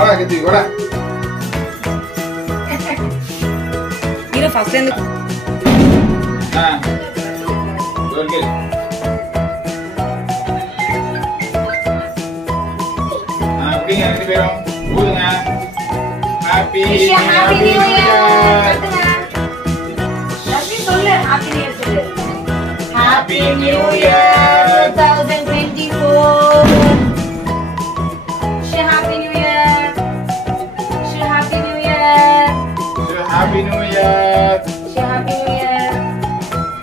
வாடா கித்தி வாடா. இரு ஃபர்ஸ்ட் இருந்து ஓகே. அப்படிங்க ரெண்டு பேரும் ஊதுங்க. Happy new year. சொல்லு ஹாப்பி நியூ இயர் சொல்லு. Happy new year 2024. Say happy new year. Say happy new year. Happy new year. Say happy new year.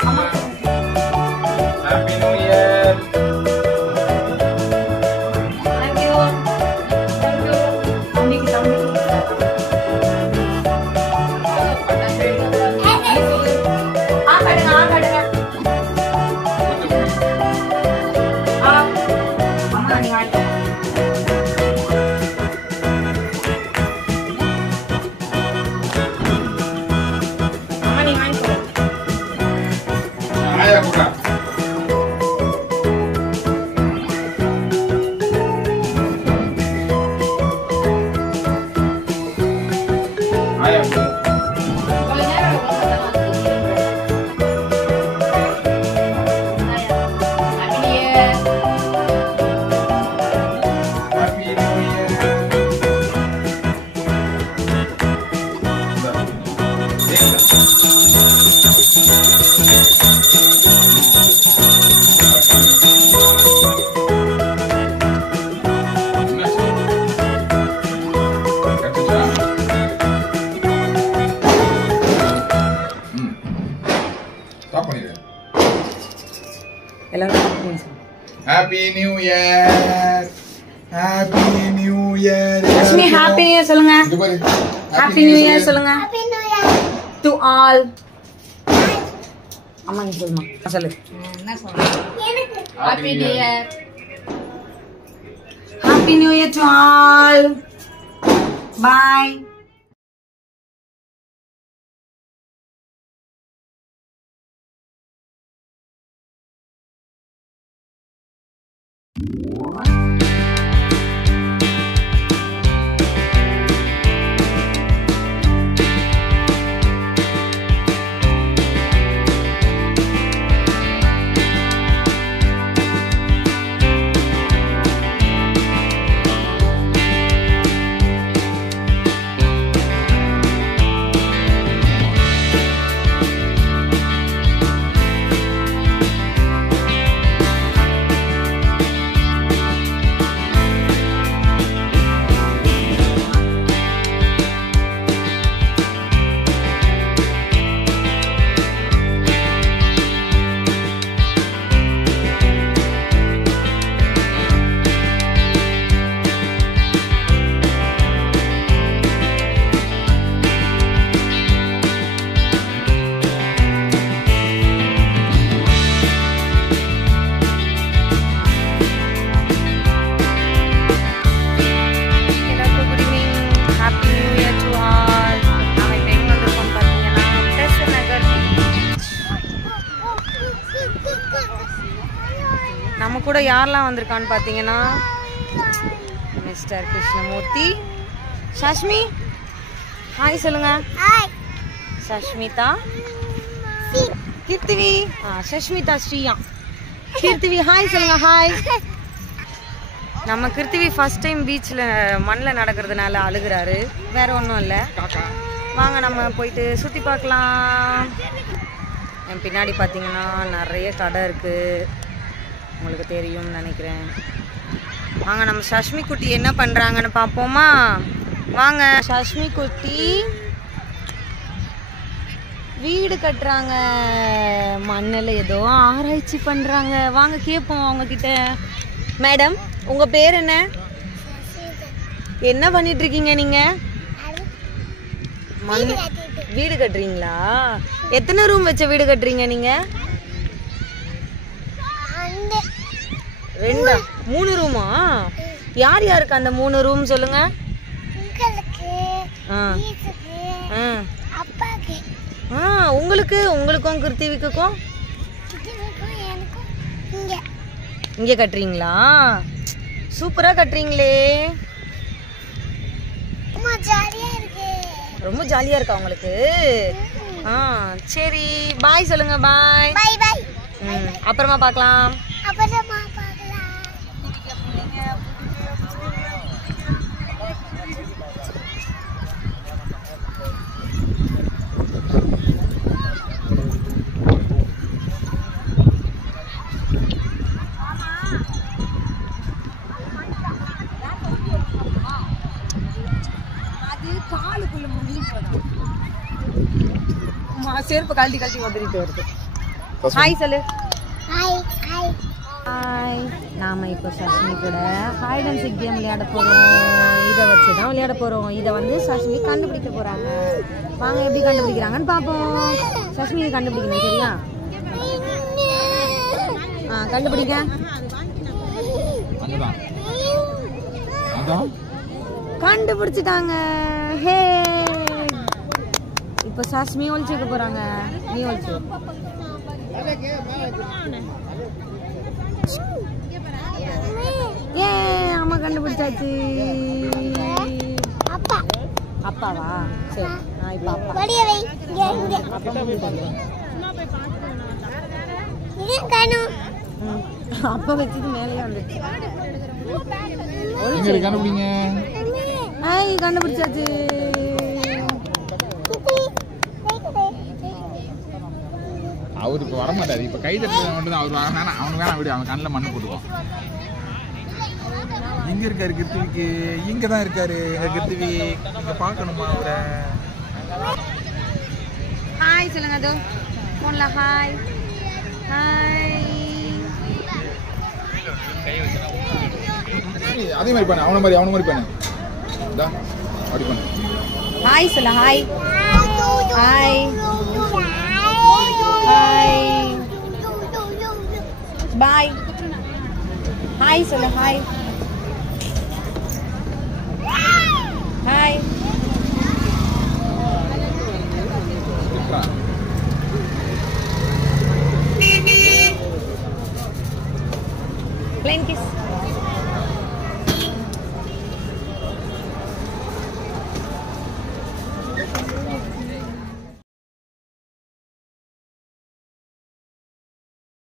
அம்மா happy new year. thank you. Thank you. தம்பிக்கு கடுங்க. அம்மா நீ வாங்க. அம்மா நீ வாங்க. ஆயா கூடா. ஆயா கூடா. Happy new year. எல்லாரும் happy new year. Happy new year. Lakshmi happy new year சொல்லுங்க. ஹாப்பி நியூ இயர் சொல்லுங்க. To all. அம்மா நீ சொல்லுமா. சொல்லு. என்ன சொல்றேன்? Happy new year. Happy new year to all. Bye. நம்ம கூட யாரெல்லாம் வந்திருக்கான்னு பார்த்தீங்கன்னா மிஸ்டர் கிருஷ்ணமூர்த்தி, சஷ்மி ஹாய் சொல்லுங்க. சஷ்மிதா, கீர்த்திவி, சஷ்மிதா ஸ்ரீயா, கீர்த்திவி ஹாய் சொல்லுங்க. ஹாய். நம்ம கிருத்திவி ஃபர்ஸ்ட் டைம் பீச்சில் மண்ணில் நடக்கிறதுனால அழுகிறாரு, வேற ஒன்றும் இல்லை. வாங்க நம்ம போயிட்டு சுற்றி பார்க்கலாம். என் பின்னாடி பார்த்தீங்கன்னா நிறைய கடை இருக்குது, உங்களுக்கு தெரியும்னு நினைக்கிறேன். வாங்க நம்ம சஷ்மி குட்டி என்ன பண்ணுறாங்கன்னு பார்ப்போமா. வாங்க. சஷ்மி குட்டி வீடு கட்டுறாங்க, மண்ணில் ஏதோ ஆராய்ச்சி பண்ணுறாங்க. வாங்க கேட்போம் அவங்கக்கிட்ட. மேடம் உங்கள் பேர் என்ன? என்ன பண்ணிட்டு இருக்கீங்க நீங்கள்? மண் வீடு கட்டுறீங்களா? எத்தனை ரூம் வச்ச வீடு கட்டுறீங்க நீங்கள்? 2 3 ரூமா? யார் யாருக்கு அந்த 3 ரூம் சொல்லுங்க. உங்களுக்கு உங்களுக்கும் கிருத்திவிக்கும் இங்கே கட்டுறீங்களா? சூப்பராக கட்டுறீங்களே. ரொம்ப ஜாலியா இருக்கா உங்களுக்கு? சரி பாய் சொல்லுங்க. பாய். அப்புறமா பார்க்கலாம். செருப்பு கழட்டி கழட்டி வந்துட்டு வருது. ஹாய் சொல்லு. ஹாய். நாம இப்போ சஷ்மி கூட ஹைட் அண்ட் சீக் கேம் விளையாட போறோம். இதை வச்சுதான் விளையாட போறோம். இதை வந்து சஷ்மி கண்டுபிடிக்க போறாங்க. வாங்க எப்படி கண்டுபிடிக்கிறாங்கன்னு பாப்போம். சஷ்மி கண்டுபிடிக்கணும் சரியா? கண்டுபிடிக்க. கண்டுபிடிச்சிட்டாங்க. ஹே இப்போ சஷ்மி ஒளிச்சுக்க போறாங்க. நீ ஒளிச்சு. ஏ அம்மா கண்டுபிடிச்சாச்சு. அப்பாவா? சரி நான் இப்போ அப்பா வச்சது மேலேயே வந்துச்சு. கண்டுபிடிச்சாச்சு. அவரு இப்ப வர மாட்டாரு. இப்ப கை தட்டுறது மட்டும் தான் அவர் வரானா. அவனுக்கு வேணாம் விடு. அவன் கண்ணில் மண்ணு போட்டுவான். எங்க இருக்காரு கிருத்திவிக்கு? இங்க தான் இருக்காரு கிருத்திவி. இங்க பார்க்கணுமா அவரை? ஹாய் சொல்லுங்க. அதோ போன்ல ஹாய் ஹாய். அதே மாதிரி பண்ணு. அவன மாதிரி பண்ணு. இதா அப்படி பண்ணு. ஹாய் சொல்ல. Hi hi hi. Bye. Hi சொல்லு. ஹாய்.